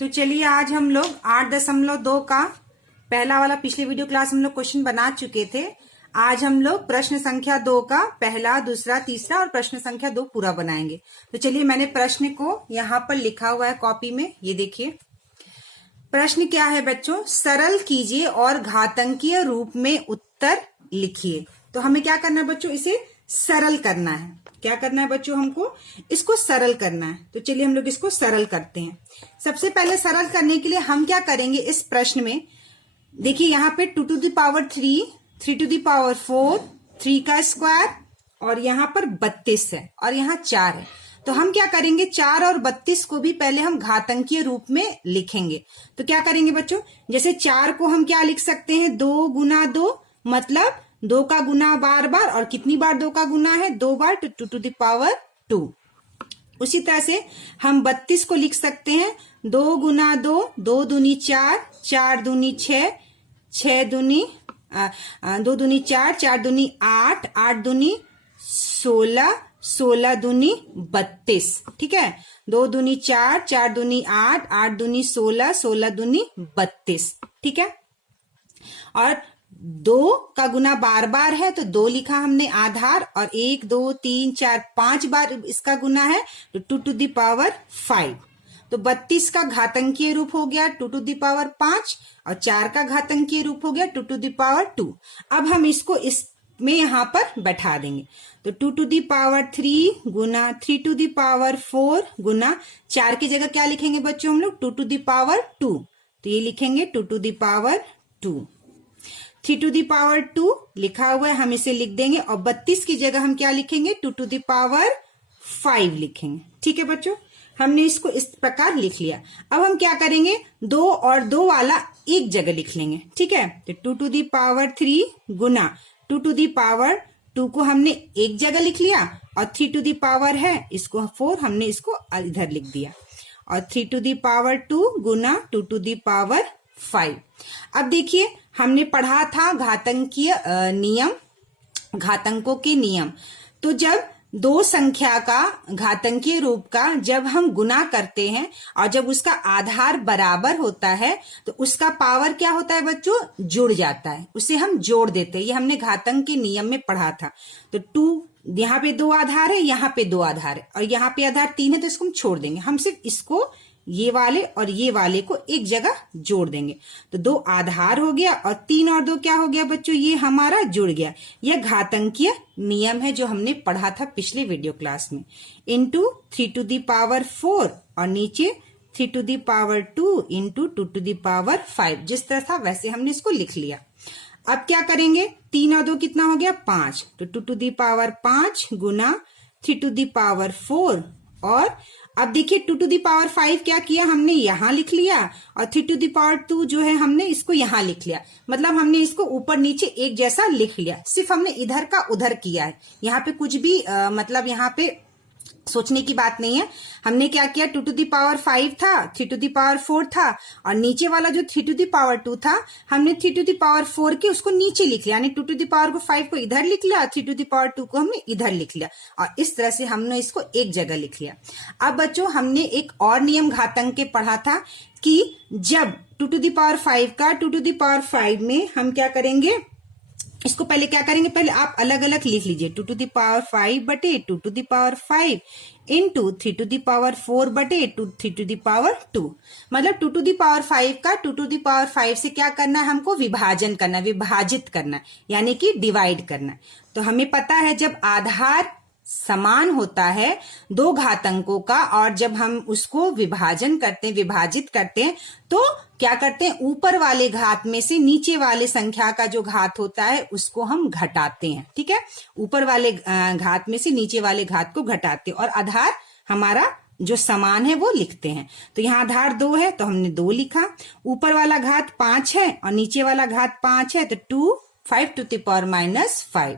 तो चलिए आज हम लोग 8.2 का पहला वाला पिछले वीडियो क्लास हम लोग क्वेश्चन बना चुके थे। आज हम लोग प्रश्न संख्या 2 का पहला, दूसरा, तीसरा और प्रश्न संख्या 2 पूरा बनाएंगे। तो चलिए मैंने प्रश्न को यहाँ पर लिखा हुआ है कॉपी में, ये देखिए। प्रश्न क्या है बच्चों? सरल कीजिए और घातांकीय रूप में उत्तर लिखिए। तो हमें क्या करना है बच्चों? इसे सरल करना है। क्या करना है बच्चों? हमको इसको सरल करना है। तो चलिए हम लोग इसको सरल करते हैं। सबसे पहले सरल करने के लिए हम क्या करेंगे? इस प्रश्न में देखिए यहाँ पे 2 to the power 3, 3 to the power 4, 3 का स्क्वायर और यहाँ पर 32 है और यहाँ 4 है। तो हम क्या करेंगे? 4 और 32 को भी पहले हम घातांकीय रूप में लिखेंगे। तो क्या करेंगे बच्चों? जैसे 4 को हम क्या लिख सकते हैं? 2 गुना 2, मतलब 2 का गुना बार बार, और कितनी बार 2 का गुना है? 2 बार, तो 2 to the power 2। उसी तरह से हम 32 को लिख सकते हैं 2 गुना 2, 2 दूनी 4, 4 दूनी 6, 6 दूनी 2 दूनी 4, 4 दूनी 8, 8 दूनी 16, 16 दूनी 32। ठीक है, 2 दूनी 4, 4 दूनी 8, 8 दूनी 16, 16 दूनी 32। ठीक है, और 2 का गुना बार बार है तो 2 लिखा हमने आधार, और 1 2 3 4 5 बार इसका गुना है तो 2 to the power 5। तो 32 का घातांकीय रूप हो गया 2 to the power 5 और 4 का घातांकीय रूप हो गया 2 to the power 2। अब हम इसको इसमें यहां पर बैठा देंगे। तो 2 to the power 3 गुना 3 to the power 4 गुना 4 की जगह क्या लिखेंगे बच्चों हम लोग? 2 to the power 2। तो ये लिखेंगे 2 to the power 2। 3 to the power 2 लिखा हुआ है, हम इसे लिख देंगे, और 32 की जगह हम क्या लिखेंगे? 2 to the power 5 लिखेंगे। ठीक है बच्चों, हमने इसको इस प्रकार लिख लिया। अब हम क्या करेंगे? 2 और 2 वाला एक जगह लिख लेंगे। ठीक है, तो 2 to the power 3 गुना 2 to the power 2 को हमने एक जगह लिख लिया, और 3 to the power है इसको 4, हमने इसको इधर लिख दिया, और 3 to the power 2 Guna 2 to the power 5। अब देखिए हमने पढ़ा था घातांकीय नियम, घातांकों के नियम। तो जब दो संख्या का घातांकीय रूप का जब हम गुना करते हैं और जब उसका आधार बराबर होता है तो उसका पावर क्या होता है बच्चों? जुड़ जाता है, उसे हम जोड़ देते हैं। ये हमने घातांक के नियम में पढ़ा था। तो 2 यहाँ पे 2 आधार है, यहाँ पे 2 आधार है, और यहाँ पे आधार 3 है, तो इसको हम छोड़ देंगे। हम सिर्फ इसको ये वाले और ये वाले को एक जगह जोड़ देंगे। तो 2 आधार हो गया और 3 और 2 क्या हो गया बच्चों? ये हमारा जुड़ गया। यह घातांकीय नियम है जो हमने पढ़ा था पिछले वीडियो क्लास में। इनटू 3 to the power 4 और नीचे 3 to the power 2 into 2 to the power 5। जिस तरह था वैसे हमने इसको लिख लिया। अब क्या करेंगे? 3 और 2 कितना हो गया? 5। तो 2 to the power 5 Guna 3 to the power 4, और अब देखिए 2 to the power 5 क्या किया हमने? यहां लिख लिया, और 3 to the power 2 जो है हमने इसको यहां लिख लिया। मतलब हमने इसको ऊपर नीचे एक जैसा लिख लिया, सिर्फ हमने इधर का उधर किया है। यहाँ पे कुछ भी मतलब यहाँ पे सोचने की बात नहीं है। हमने क्या किया? 2 to the power 5 था, 3 to the power 4 था, और नीचे वाला जो 3 to the power 2 था हमने 3 to the power 4 के उसको नीचे लिख लिया, यानी 2 to the power को 5 को इधर लिख लिया, 3 to the power 2 को हमने इधर लिख लिया, और इस तरह से हमने इसको एक जगह लिख लिया। अब बच्चों हमने एक और नियम घातांक के पढ़ा था कि जब 2 to the power 5 का 2 to the power 5 में हम क्या करेंगे? इसको पहले क्या करेंगे? पहले आप अलग अलग लिख लीजिए। 2 to the power 5 बटे 2 to the power 5 into 3 to the power 4 बटे 3 to the power 2। मतलब 2 to the power 5 का 2 to the power 5 से क्या करना है? हमको विभाजन करना है, विभाजित करना है, यानी कि डिवाइड करना है। तो हमें पता है जब आधार समान होता है 2 घातांकों का, और जब हम उसको विभाजन करते हैं, विभाजित करते हैं, तो क्या करते हैं? ऊपर वाले घात में से नीचे वाले संख्या का जो घात होता है उसको हम घटाते हैं। ठीक है, ऊपर वाले घात में से नीचे वाले घात को घटाते हैं, और आधार हमारा जो समान है वो लिखते हैं। तो यहाँ आधार 2 है तो हमने 2 लिखा, ऊपर वाला घात 5 है और नीचे वाला घात 5 है, तो 2 5 to the power -5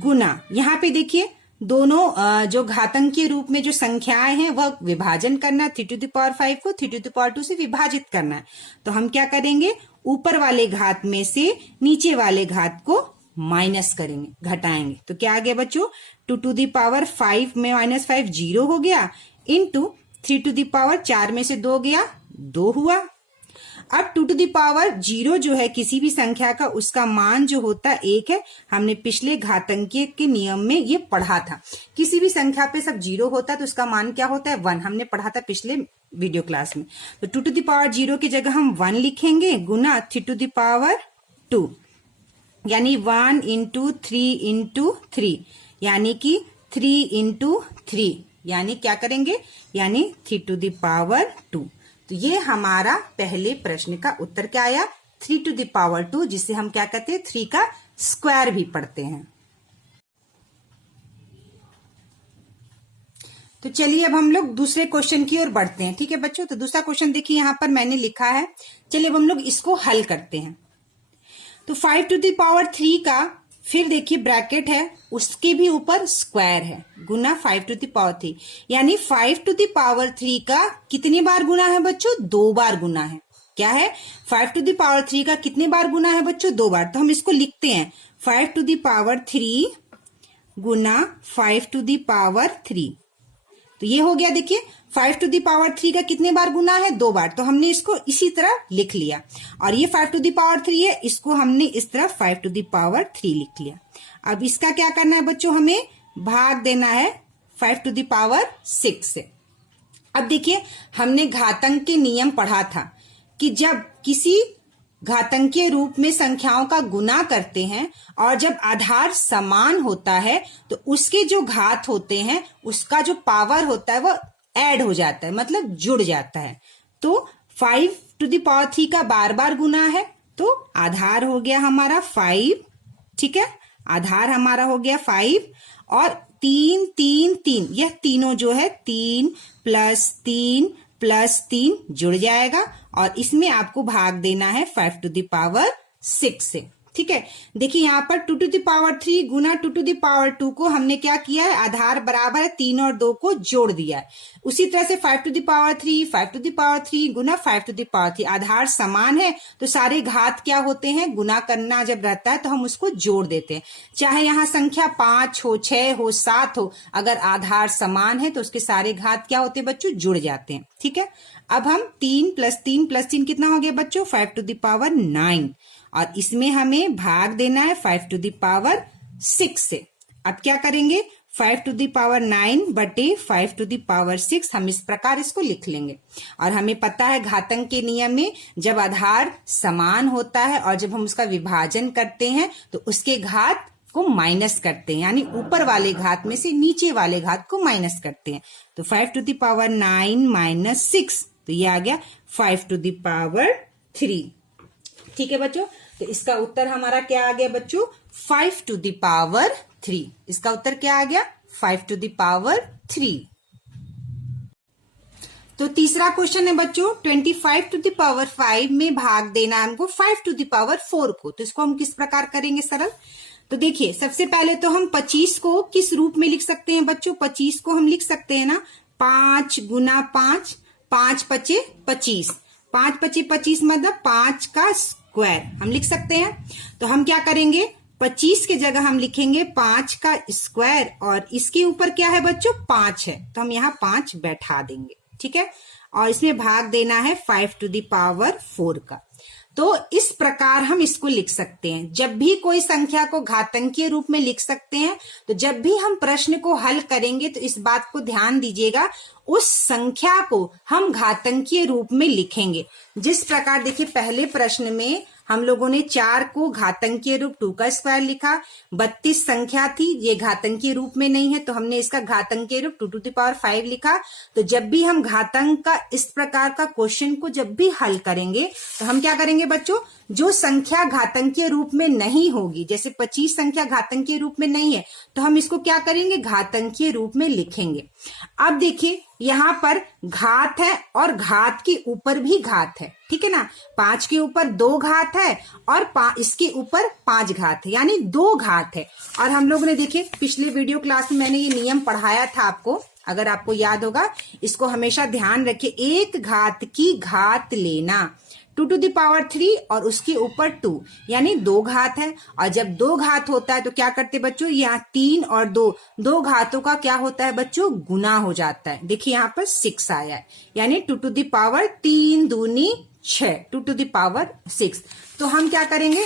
गुना, यहाँ पे देखिए दोनों जो घातांकीय रूप में जो संख्याएं हैं वह विभाजन करना है। 3 to the power 5 को 3 to the power 2 से विभाजित करना है। तो हम क्या करेंगे? ऊपर वाले घात में से नीचे वाले घात को माइनस करेंगे, घटाएंगे। तो क्या आ गया बच्चों? 2 to the power 5 में -5 0 हो गया, इंटू 3 to the power 4 में से 2 गया 2 हुआ। अब 2 टू द पावर 0 जो है किसी भी संख्या का, उसका मान जो होता है 1 है। हमने पिछले घातांकीय के नियम में ये पढ़ा था। किसी भी संख्या पे सब 0 होता है तो उसका मान क्या होता है 1, हमने पढ़ा था पिछले वीडियो क्लास में। तो 2 टू द पावर 0 की जगह हम 1 लिखेंगे गुना 3 टू द पावर 2, यानी 1 इंटू 3 इंटू 3, यानी कि 3 इंटू 3, यानी क्या करेंगे, यानी 3 टू द पावर 2। तो ये हमारा पहले प्रश्न का उत्तर क्या आया, 3 टू द पावर 2, जिसे हम क्या कहते हैं 3 का स्क्वायर भी पढ़ते हैं। तो चलिए अब हम लोग दूसरे क्वेश्चन की ओर बढ़ते हैं। ठीक है बच्चों, तो दूसरा क्वेश्चन देखिए यहाँ पर मैंने लिखा है। चलिए अब हम लोग इसको हल करते हैं। तो 5 टू द पावर 3 का फिर देखिए ब्रैकेट है, उसके भी ऊपर स्क्वायर है, गुना 5 टू द पावर 3, यानी 5 टू द पावर 3 का कितनी बार गुना है बच्चों, 2 बार गुना है। क्या है, 5 टू द पावर 3 का कितने बार गुना है बच्चों, 2 बार। तो हम इसको लिखते हैं 5 टू द पावर 3 गुना 5 टू द पावर 3। तो ये हो गया, देखिए 5 टू द पावर 3 का कितने बार गुना है, 2 बार। तो हमने इसको इसी तरह लिख लिया। और ये 5 टू द पावर 3 है, इसको हमने इस तरह 5 टू द पावर 3 लिख लिया। अब इसका क्या करना है बच्चों, हमें भाग देना है 5 टू द पावर 6 से। अब देखिए हमने घातांक के नियम पढ़ा था कि जब किसी घातांकीय रूप में संख्याओं का गुना करते हैं और जब आधार समान होता है तो उसके जो घात होते हैं उसका जो पावर होता है वो ऐड हो जाता है, मतलब जुड़ जाता है। तो 5 टू द पावर 3 का बार बार गुना है, तो आधार हो गया हमारा 5, ठीक है, आधार हमारा हो गया 5, और 3 3 3, यह तीनों जो है 3 प्लस 3 प्लस 3 जुड़ जाएगा, और इसमें आपको भाग देना है 5 टू द पावर 6 से। ठीक है, देखिए यहाँ पर 2 टू द पावर 3 गुना 2 टू द पावर 2 को हमने क्या किया है, आधार बराबर है 3 और 2 को जोड़ दिया है। उसी तरह से 5 to the power 3 5 to the power 3 गुना 5 टू द पावर 3, आधार समान है तो सारे घात क्या होते हैं, गुना करना जब रहता है तो हम उसको जोड़ देते हैं। चाहे यहाँ संख्या 5 हो, 6 हो, 7 हो, अगर आधार समान है तो उसके सारे घात क्या होते हैं बच्चों, जुड़ जाते हैं। ठीक है, अब हम 3 प्लस 3 प्लस 3 कितना हो गया बच्चों, 5 टू द पावर 9, और इसमें हमें भाग देना है 5 टू द पावर 6 से। अब क्या करेंगे, 5 टू द पावर 9 बटे 5 टू द पावर 6, हम इस प्रकार इसको लिख लेंगे। और हमें पता है घातांक के नियम में जब आधार समान होता है और जब हम उसका विभाजन करते हैं तो उसके घात को माइनस करते हैं, यानी ऊपर वाले घात में से नीचे वाले घात को माइनस करते हैं। तो 5 टू द पावर 9 माइनस 6, तो ये आ गया 5 टू द पावर 3। ठीक है बच्चों, तो इसका उत्तर हमारा क्या आ गया बच्चों, 5 टू द पावर 3। इसका उत्तर क्या आ गया, 5 टू द पावर 3। तो तीसरा क्वेश्चन है बच्चों, 25 टू द पावर 5 में भाग देना है हमको 5 टू द पावर 4 को। तो इसको हम किस प्रकार करेंगे सरल, तो देखिए सबसे पहले तो हम 25 को किस रूप में लिख सकते हैं बच्चों, 25 को हम लिख सकते हैं ना 5 गुना 5, 5 पचे 25, 5 पचे 25 मतलब 5 का स्क्वायर हम लिख सकते हैं। तो हम क्या करेंगे, 25 के जगह हम लिखेंगे 5 का स्क्वायर, और इसके ऊपर क्या है बच्चों, 5 है, तो हम यहाँ 5 बैठा देंगे। ठीक है, और इसमें भाग देना है 5 टू द पावर 4 का। तो इस प्रकार हम इसको लिख सकते हैं। जब भी कोई संख्या को घातांकीय रूप में लिख सकते हैं, तो जब भी हम प्रश्न को हल करेंगे तो इस बात को ध्यान दीजिएगा, उस संख्या को हम घातांकीय रूप में लिखेंगे। जिस प्रकार देखिए पहले प्रश्न में हम लोगों ने 4 को घातांकीय रूप 2 का स्क्वायर लिखा, 32 संख्या थी, ये घातांकीय रूप में नहीं है तो हमने इसका घातांकीय रूप 2 टू द पावर 5 लिखा। तो जब भी हम घातांक का इस प्रकार का क्वेश्चन को जब भी हल करेंगे तो हम क्या करेंगे बच्चों, जो संख्या घातांकीय रूप में नहीं होगी, जैसे 25 संख्या घातांकीय रूप में नहीं है तो हम इसको क्या करेंगे, घातांकीय रूप में लिखेंगे। अब देखिए यहाँ पर घात है और घात के ऊपर भी घात है, ठीक है ना, 5 के ऊपर 2 घात है और इसके ऊपर 5 घात है, यानी 2 घात है। और हम लोगों ने देखिए पिछले वीडियो क्लास में मैंने ये नियम पढ़ाया था आपको, अगर आपको याद होगा, इसको हमेशा ध्यान रखिए, एक घात की घात लेना, 2 to the power 3 और उसके ऊपर 2, यानी 2 घात है। और जब 2 घात होता है तो क्या करते बच्चों, यहाँ 3 और 2 घातों का क्या होता है बच्चों, गुना हो जाता है। देखिए यहाँ पर 6 आया है, यानी 2 to the power 3 दूनी 6, 2 to the power 6। तो हम क्या करेंगे,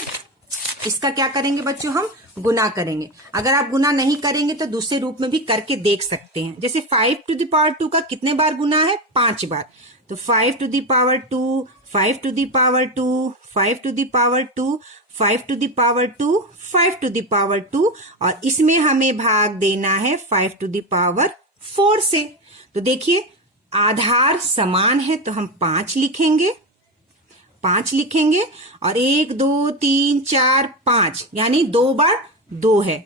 इसका क्या करेंगे बच्चों, हम गुना करेंगे। अगर आप गुना नहीं करेंगे तो दूसरे रूप में भी करके देख सकते हैं। जैसे 5 to the power 2 का कितने बार गुना है, 5 बार। तो 5 to the power 2, 5 to the power 2, 5 to the power 2, 5 to the power 2, 5 to the power 2, और इसमें हमें भाग देना है 5 to the power 4 से। तो देखिए आधार समान है तो हम 5 लिखेंगे, 5 लिखेंगे, और 1 2 3 4 5, यानी 2 बार 2 है,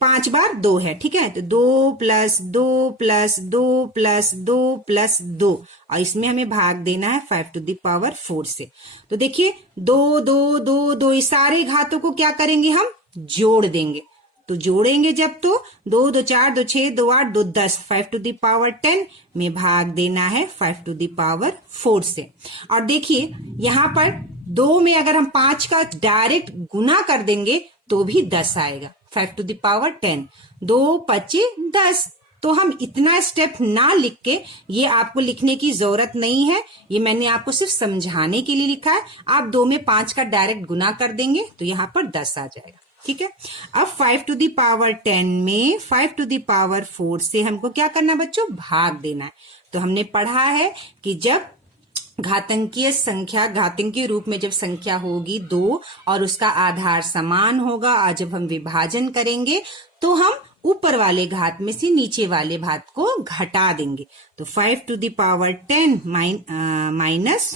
5 बार 2 है, ठीक है। तो 2 + 2 + 2 + 2 + 2, और इसमें हमें भाग देना है 5 to the power 4 से। तो देखिए 2 2 2 2 इस सारे घातों को क्या करेंगे, हम जोड़ देंगे। तो जोड़ेंगे जब तो 2 2 4 2 6 2 8 2 10, 5 to the power 10 में भाग देना है 5 to the power 4 से। और देखिए यहाँ पर 2 में अगर हम 5 का डायरेक्ट गुना कर देंगे तो भी 10 आएगा, 5 to the power 10, 2 5 10। तो हम इतना स्टेप ना लिख के, ये आपको लिखने की जरूरत नहीं है, ये मैंने आपको सिर्फ समझाने के लिए लिखा है। आप 2 में 5 का डायरेक्ट गुना कर देंगे तो यहाँ पर 10 आ जाएगा, ठीक है। अब 5 to the power 10 में 5 to the power 4 से हमको क्या करना है बच्चों, भाग देना है। तो हमने पढ़ा है कि जब घातांकीय संख्या, घातांकीय रूप में जब संख्या होगी 2 और उसका आधार समान होगा, और जब हम विभाजन करेंगे तो हम ऊपर वाले घात में से नीचे वाले घात को घटा देंगे। तो 5 to the power 10 minus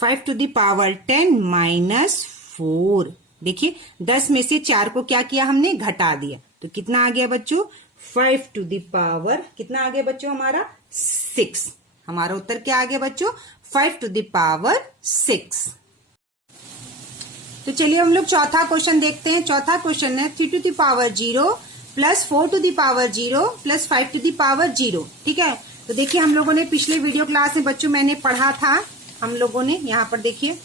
5 to the power 10 minus 4। देखिए 10 में से 4 को क्या किया, हमने घटा दिया। तो कितना आ गया बच्चों, 5 to the power, कितना आ गया बच्चों हमारा, 6। हमारा उत्तर क्या आ गया बच्चों, 5 to the power 6। तो चलिए हम लोग चौथा क्वेश्चन देखते हैं। चौथा क्वेश्चन है 3 to the power 0 + 4 to the power 0 + 5 to the power 0, ठीक है। तो देखिए हम लोगों ने पिछले वीडियो क्लास में बच्चों मैंने पढ़ा था, हम लोगों ने यहाँ पर देखिए,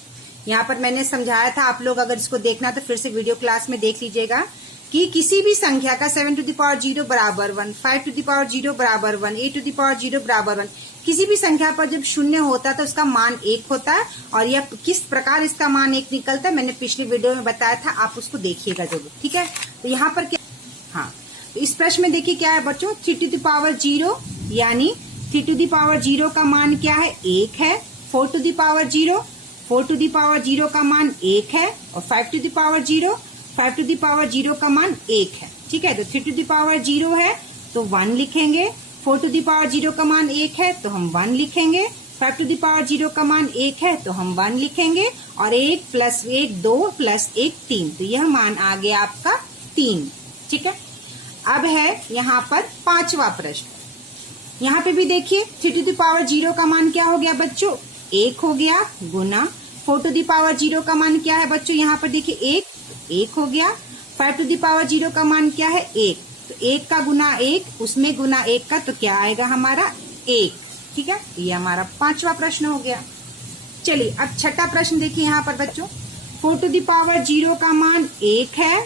यहाँ पर मैंने समझाया था। आप लोग अगर इसको देखना तो फिर से वीडियो क्लास में देख लीजिएगा कि किसी भी संख्या का 7 to the power 0 बराबर 1, 5 to the power 0 बराबर 1, 8 to the power 0 बराबर 1, किसी भी संख्या पर जब शून्य होता है तो उसका मान 1 होता है। और यह किस प्रकार इसका मान 1 निकलता है मैंने पिछली वीडियो में बताया था, आप उसको देखिएगा जरूर, ठीक है। तो यहाँ पर क्या, हाँ, तो इस प्रश्न में देखिए क्या है बच्चों, 3 to the power 0, यानी 3 to the power 0 का मान क्या है, 1 है। 4 to the power 0, 4 to the power 0 का मान 1 है। और 5 to the power 0, 5 to the power 0 का मान 1 है, ठीक है। तो 3 to the power 0 है तो 1 लिखेंगे, 4 to the power 0 का मान 1 है तो हम 1 लिखेंगे, 5 to the power 0 का मान 1 है तो हम 1 लिखेंगे, और 1 + 1 2 + 1 3, तो यह मान आ गया आपका 3, ठीक है। अब है यहाँ पर पांचवा प्रश्न। यहाँ पे भी देखिए 3 to the power 0 का मान क्या हो गया बच्चों, 1 हो गया, गुना 4 to the power 0 का मान क्या है बच्चों, यहाँ पर देखिए 1 हो गया। 5 to the power 0 का मान क्या है, 1, तो 1 का गुना 1, उसमें गुना 1 का, तो क्या आएगा हमारा 1, ठीक है। ये हमारा पांचवा प्रश्न हो गया। चलिए अब छठा प्रश्न देखिए यहाँ पर बच्चों, 4 to the power 0 का मान 1 है,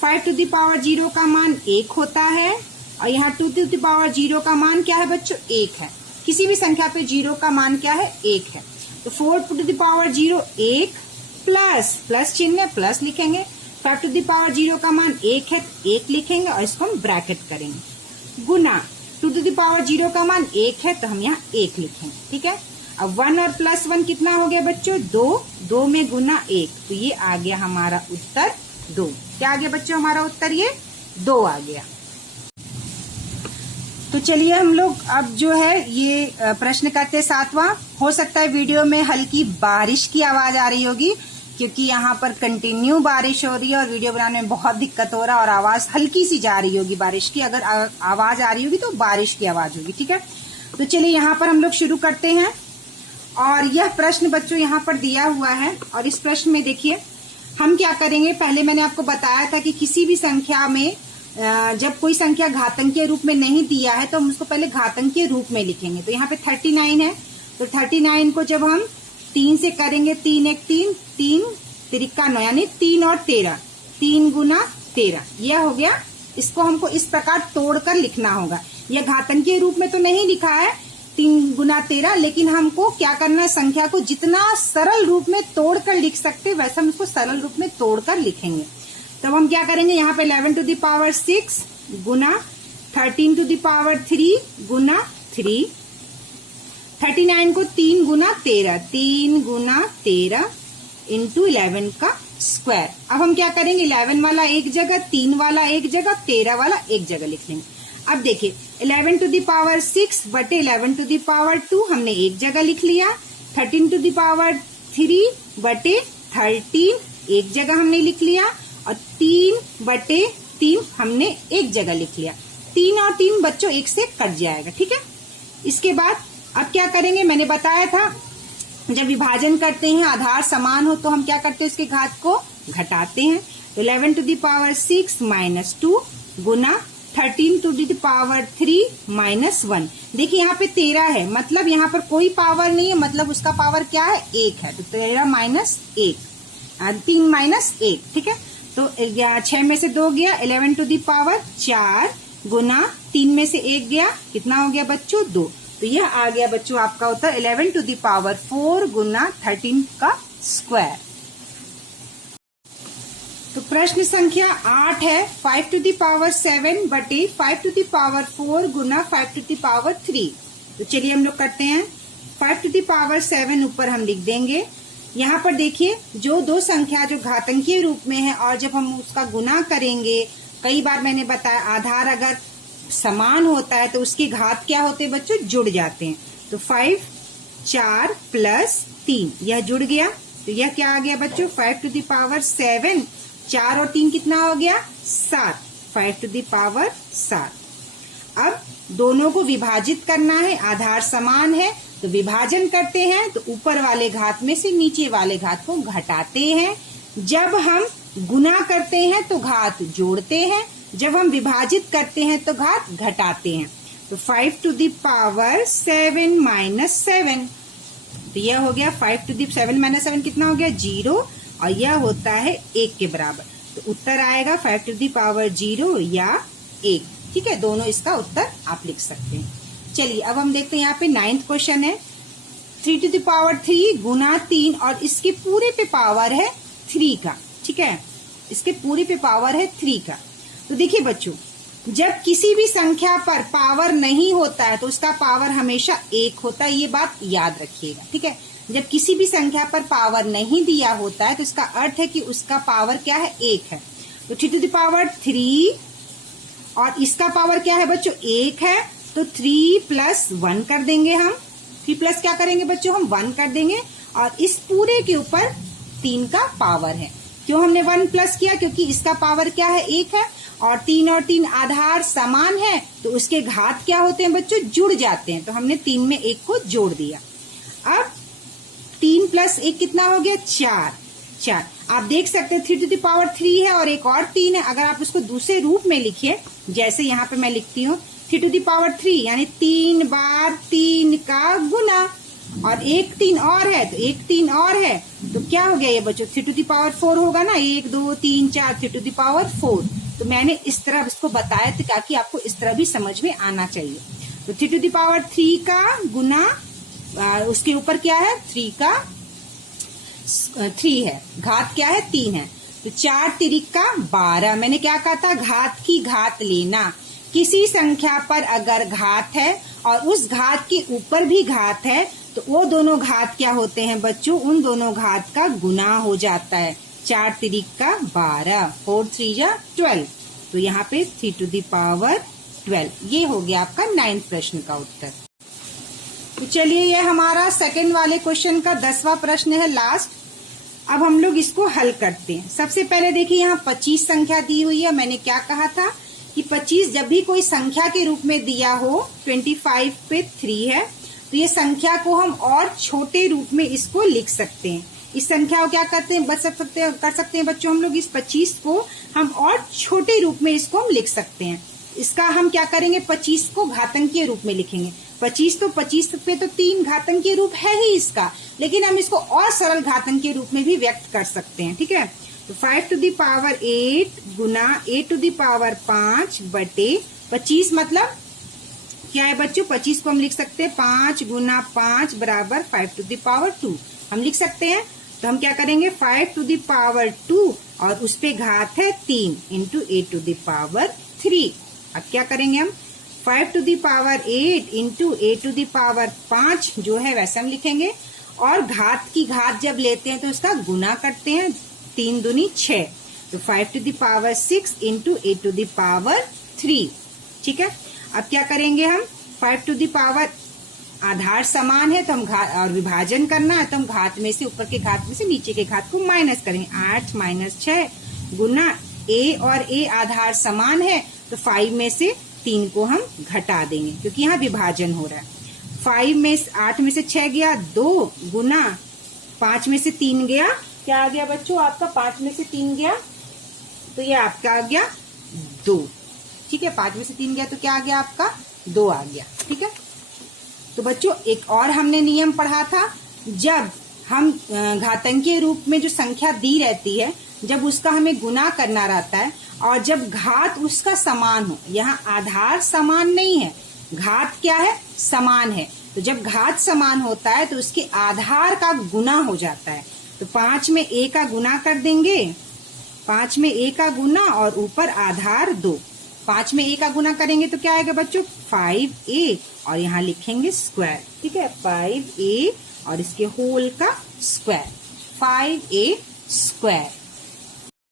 5 to the power 0 का मान 1 होता है, और यहाँ 2 to the power 0 का मान क्या है बच्चों, 1 है। किसी भी संख्या पे 0 का मान क्या है, 1 है। तो 4 to the power 0 1 प्लस चिन्ह प्लस लिखेंगे, 5 to the power 0 का मान 1 है तो 1 लिखेंगे और इसको हम ब्रैकेट करेंगे, गुना 2 to the power 0 का मान 1 है तो हम यहाँ 1 लिखेंगे, ठीक है। अब 1 और +1 कितना हो गया बच्चों, 2 में गुना 1, तो ये आ गया हमारा उत्तर 2। क्या आ गया बच्चों हमारा उत्तर, ये 2 आ गया। तो चलिए हम लोग अब जो है ये प्रश्न करते हैं 7वां। हो सकता है वीडियो में हल्की बारिश की आवाज आ रही होगी, क्योंकि यहाँ पर कंटिन्यू बारिश हो रही है और वीडियो बनाने में बहुत दिक्कत हो रहा है और आवाज हल्की सी जा रही होगी बारिश की। अगर आवाज आ रही होगी तो बारिश की आवाज होगी, ठीक है। तो चलिए यहाँ पर हम लोग शुरू करते हैं। और यह प्रश्न बच्चों यहाँ पर दिया हुआ है, और इस प्रश्न में देखिए हम क्या करेंगे, पहले मैंने आपको बताया था कि किसी भी संख्या में जब कोई संख्या घातांकीय रूप में नहीं दिया है तो हम उसको पहले घातांकीय रूप में लिखेंगे। तो यहाँ पे 39 है, तो 39 को जब हम 3 से करेंगे, 3 1 3, 3 तिरिक्का 9 यानी 3 और 13, 3 गुना 13, यह हो गया। इसको हमको इस प्रकार तोड़कर लिखना होगा। यह घातांकीय रूप में तो नहीं लिखा है 3 गुना 13, लेकिन हमको क्या करना है, संख्या को जितना सरल रूप में तोड़कर लिख सकते वैसे हम उसको सरल रूप में तोड़कर लिखेंगे। तब हम क्या करेंगे, यहाँ पे 11 टू द पावर 6 गुना 13 टू द पावर 3 गुना 3, 39 को 3 गुना 13, 3 गुना 13 इंटू 11 का स्क्वायर। अब हम क्या करेंगे, 11 वाला एक जगह, 3 वाला एक जगह, 13 वाला एक जगह लिख लेंगे। अब देखिए 11 टू द पावर 6 बटे 11 टू द पावर 2 हमने एक जगह लिख लिया, 13 टू द पावर 3 बटे 13 एक जगह हमने लिख लिया, और 3 बटे 3 हमने एक जगह लिख लिया। 3 और 3 बच्चों एक से कट जाएगा, ठीक है। इसके बाद अब क्या करेंगे, मैंने बताया था जब विभाजन करते हैं आधार समान हो तो हम क्या करते हैं, उसके घात को घटाते हैं। तो 11 टू द पावर 6 माइनस 2 गुना 13 टू द पावर 3 माइनस 1। देखिए यहाँ पे 13 है, मतलब यहाँ पर कोई पावर नहीं है, मतलब उसका पावर क्या है, 1 है। तो 13 माइनस 1, 3 माइनस 1, ठीक है। तो 6 में से 2 गया, 11 टू द पावर 4 गुना 3 में से 1 गया, कितना हो गया बच्चों, 2। तो यह आ गया बच्चों आपका उत्तर 11 टू द पावर 4 गुना 13 का स्क्वायर। तो प्रश्न संख्या 8 है, 5 टू द पावर 7 बटे 5 टू द पावर 4 गुना 5 टू द पावर 3। तो चलिए हम लोग करते हैं। 5 टू द पावर 7 ऊपर हम लिख देंगे। यहाँ पर देखिए जो दो संख्या जो घातांकीय रूप में है और जब हम उसका गुना करेंगे, कई बार मैंने बताया आधार अगर समान होता है तो उसके घात क्या होते हैं बच्चों, जुड़ जाते हैं। तो 5 4 प्लस 3 यह जुड़ गया, तो यह क्या आ गया बच्चों, 5 टू द पावर 7, 4 और 3 कितना हो गया, 7, 5 टू द पावर 7। अब दोनों को विभाजित करना है, आधार समान है तो विभाजन करते हैं, तो ऊपर वाले घात में से नीचे वाले घात को घटाते हैं। जब हम गुना करते हैं तो घात जोड़ते हैं, जब हम विभाजित करते हैं तो घात घटाते हैं। तो 5 टू द पावर 7 माइनस 7, तो यह हो गया 5 टू द 7 माइनस 7 कितना हो गया, 0, और यह होता है 1 के बराबर। तो उत्तर आएगा 5 टू द पावर 0 या 1, ठीक है। दोनों इसका उत्तर आप लिख सकते हैं। चलिए अब हम देखते हैं यहाँ पे 9th क्वेश्चन है, 3 टू द पावर 3 गुना 3 और इसके पूरे पे पावर है 3 का, ठीक है, इसके पूरे पे पावर है 3 का। तो देखिए बच्चों, जब किसी भी संख्या पर पावर नहीं होता है तो उसका पावर हमेशा 1 होता है, ये बात याद रखिएगा, ठीक है। जब किसी भी संख्या पर पावर नहीं दिया होता है तो इसका अर्थ है कि उसका पावर क्या है, 1 है। तो 3 टू द पावर 3 और इसका पावर क्या है बच्चों, 1 है, तो 3 प्लस 1 कर देंगे हम। 3 प्लस क्या करेंगे बच्चों, हम 1 कर देंगे, और इस पूरे के ऊपर 3 का पावर है। क्यों हमने 1 प्लस किया, क्योंकि इसका पावर क्या है, 1 है, और 3 आधार समान है तो उसके घात क्या होते हैं बच्चों, जुड़ जाते हैं। तो हमने 3 में 1 को जोड़ दिया। अब 3 प्लस 1 कितना हो गया, 4। आप देख सकते हैं 3 टू द पावर 3 है और एक और 3 है। अगर आप उसको दूसरे रूप में लिखिए, जैसे यहाँ पे मैं लिखती हूँ 3 टू द पावर 3 यानी 3 बार 3 का गुना, और एक 3 और है तो एक 3 और है, तो क्या हो गया ये बच्चों, 3 टू द पावर 4 होगा ना, 1 2 3 4, 3 टू द पावर 4। तो मैंने इस तरह इसको बताया था ताकि आपको इस तरह भी समझ में आना चाहिए। तो 3 टू द पावर 3 का गुना, उसके ऊपर क्या है, 3 है, घात क्या है, 3 है, तो 4 तिरिक्का 12। मैंने क्या कहा था, घात की घात लेना। किसी संख्या पर अगर घात है और उस घात के ऊपर भी घात है तो वो दोनों घात क्या होते हैं बच्चों, उन दोनों घात का गुना हो जाता है। 4 तिरिक्का 12, 4 3 जा 12, तो यहाँ पे 3 टू द पावर 12। ये हो गया आपका 9th प्रश्न का उत्तर। तो चलिए ये हमारा सेकंड वाले क्वेश्चन का 10वां प्रश्न है, लास्ट। अब हम लोग इसको हल करते हैं। सबसे पहले देखिए यहाँ 25 संख्या दी हुई है। मैंने क्या कहा था कि 25 जब भी कोई संख्या के रूप में दिया हो, 25 पे 3 है, तो ये संख्या को हम और छोटे रूप में इसको लिख सकते हैं। इस संख्या को क्या करते हैं कर सकते हैं बच्चों, हम लोग इस 25 को हम और छोटे रूप में इसको हम लिख सकते हैं। इसका हम क्या करेंगे, 25 को घातांकीय रूप में लिखेंगे। 25 पे तो 3 घातांकीय रूप है ही इसका, लेकिन हम इसको और सरल घातांकीय रूप में भी व्यक्त कर सकते हैं। ठीक है, तो 5 टू द पावर 8 गुना 8 टू द पावर 5 बटे 25 मतलब क्या है बच्चों, 25 को हम लिख सकते हैं 5 गुना 5 बराबर 5 टू द पावर 2 हम लिख सकते हैं। तो हम क्या करेंगे, 5 टू द पावर 2 और उस पे घात है 3 इंटू 8 टू द पावर 3। अब क्या करेंगे हम, 5 to the power 8 into 8 to the power 5 जो है वैसे हम लिखेंगे, और घात की घात जब लेते हैं तो उसका गुना करते हैं, 3 दूनी 6, तो 5 to the power 6 into 8 to the power 3। ठीक है, अब क्या करेंगे हम, 5 टू द पावर आधार समान है तो हम घात और विभाजन करना है तो हम घात में से ऊपर के घात में से नीचे के घात को माइनस करेंगे। 8 माइनस 6 गुना a और a आधार समान है तो 5 में से 3 को हम घटा देंगे क्योंकि यहाँ विभाजन हो रहा है। 8 में से 6 गया 2 गुना 5 में से 3 गया, क्या आ गया बच्चों आपका, 5 में से 3 गया तो ये आपका आ गया 2। ठीक है, 5 में से 3 गया तो क्या आ गया आपका 2 आ गया। ठीक है, तो बच्चों एक और हमने नियम पढ़ा था, जब हम घातांकीय रूप में जो संख्या दी रहती है जब उसका हमें गुना करना रहता है और जब घात उसका समान हो, यहाँ आधार समान नहीं है, घात क्या है, समान है, तो जब घात समान होता है तो उसके आधार का गुना हो जाता है। तो 5 में a का गुना कर देंगे, 5 में a का गुना और ऊपर आधार 2, 5 में a का गुना करेंगे तो क्या आएगा बच्चों, 5a और यहाँ लिखेंगे स्क्वायर। ठीक है, 5a और इसके होल का स्क्वायर, 5a स्क्वायर।